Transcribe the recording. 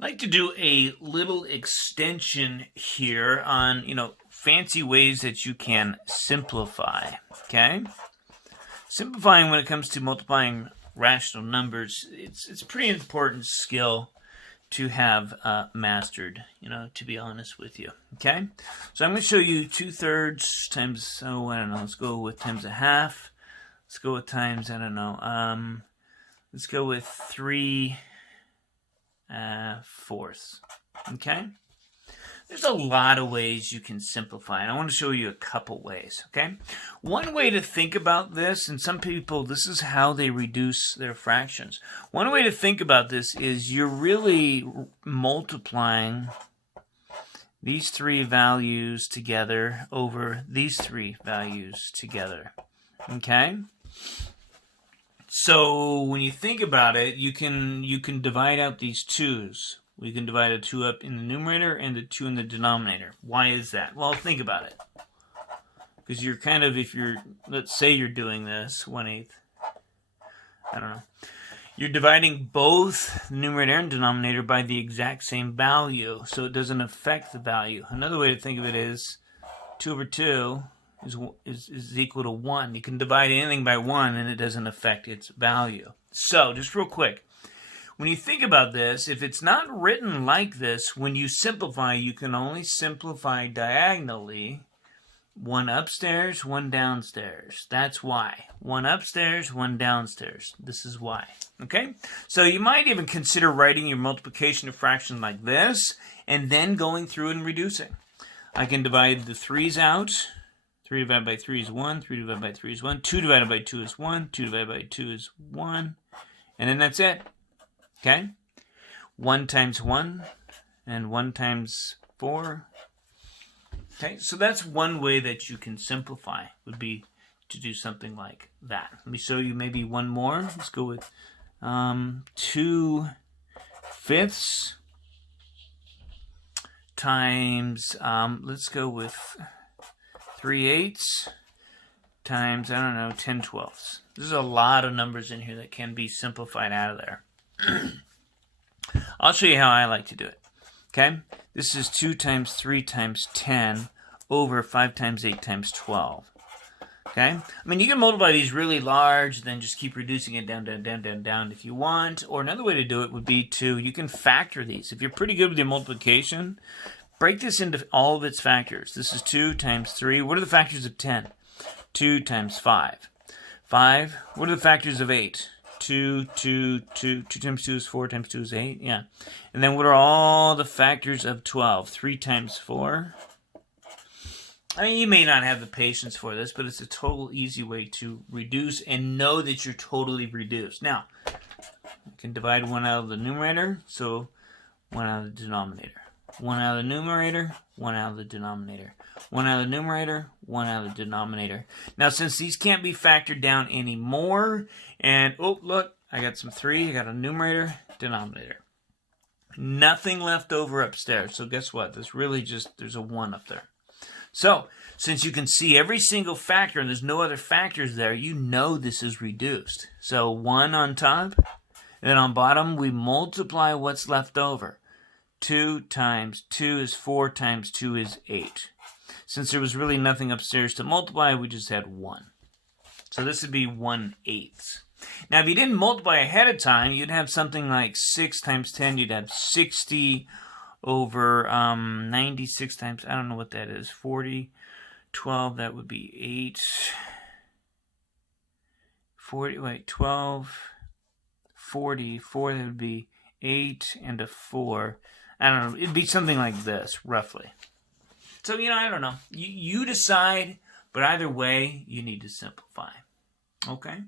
I'd like to do a little extension here on, fancy ways that you can simplify, okay? Simplifying when it comes to multiplying rational numbers, it's a pretty important skill to have mastered, to be honest with you, okay? So I'm going to show you 2/3 times, I don't know, let's go with times a half. Let's go with times, I don't know, let's go with 3/4, okay? There's a lot of ways you can simplify, and I want to show you a couple ways, okay? One way to think about this, and some people, this is how they reduce their fractions. One way to think about this is you're really multiplying these three values together over these three values together, okay? So when you think about it, you can divide out these 2's. We can divide a 2 up in the numerator and the 2 in the denominator. Why is that? Well, think about it. Because you're kind of, let's say you're doing this, 1/8, I don't know. You're dividing both the numerator and denominator by the exact same value, so it doesn't affect the value. Another way to think of it is 2/2 is equal to 1. You can divide anything by 1 and it doesn't affect its value. So, just real quick. When you think about this, if it's not written like this, when you simplify, you can only simplify diagonally. 1 upstairs, 1 downstairs. That's why. 1 upstairs, 1 downstairs. This is why. Okay? So you might even consider writing your multiplication of fractions like this, and then going through and reducing. I can divide the 3's out. 3 divided by 3 is 1. 3 divided by 3 is 1. 2 divided by 2 is 1. 2 divided by 2 is 1. And then that's it. Okay? 1 times 1 and 1 times 4. Okay, so that's one way that you can simplify, would be to do something like that. Let me show you maybe one more. Let's go with 2/5 times, let's go with 3/8 times, 10/12. There's a lot of numbers in here that can be simplified out of there. I'll show you how I like to do it. Okay? This is 2 times 3 times 10 over 5 times 8 times 12. Okay? I mean, you can multiply these really large, then just keep reducing it down, down, down, down, down if you want. Or another way to do it would be you can factor these. If you're pretty good with your multiplication, break this into all of its factors. This is 2 times 3. What are the factors of 10? 2 times 5. 5. What are the factors of 8? 2 times 2 is 4, times 2 is 8, yeah. And then what are all the factors of 12? 3 times 4. I mean, you may not have the patience for this, but it's a total easy way to reduce and know that you're totally reduced. Now, you can divide 1 out of the numerator, so 1 out of the denominator. 1 out of the numerator, 1 out of the denominator. 1 out of the numerator, 1 out of the denominator. Now, since these can't be factored down anymore, and, oh, look, I got some 3. I got a numerator, denominator. Nothing left over upstairs. So guess what? There's really there's a 1 up there. So, since you can see every single factor and there's no other factors there, you know this is reduced. So, 1 on top, and then on bottom, we multiply what's left over. 2 times 2 is 4 times 2 is 8. Since there was really nothing upstairs to multiply, we just had 1. So this would be 1/8. Now, if you didn't multiply ahead of time, you'd have something like 6 times 10. You'd have 60 over 96 times, I don't know what that is, 40, 12, that would be 8. 12, 40, 4, that would be 8 and a 4. I don't know, it'd be something like this, roughly. So, I don't know. You decide, but either way, you need to simplify. Okay?